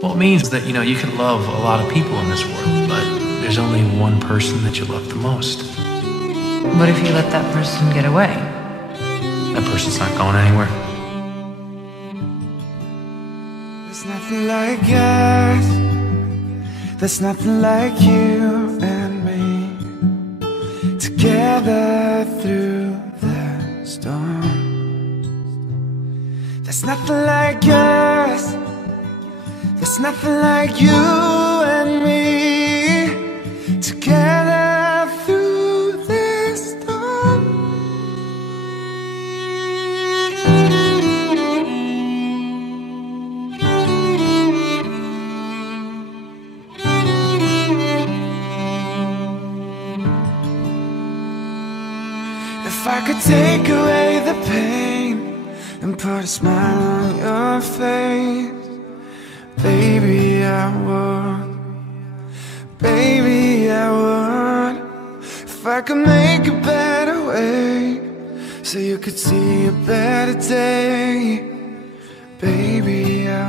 Well, it means that, you can love a lot of people in this world, but there's only one person that you love the most. What if you let that person get away? That person's not going anywhere. There's nothing like us. There's nothing like you and me, together through the storm. There's nothing like us. There's nothing like you and me, together through the storm. If I could take away the pain and put a smile on your face, baby, I would. Baby, I would. If I could make a better way so you could see a better day, baby, I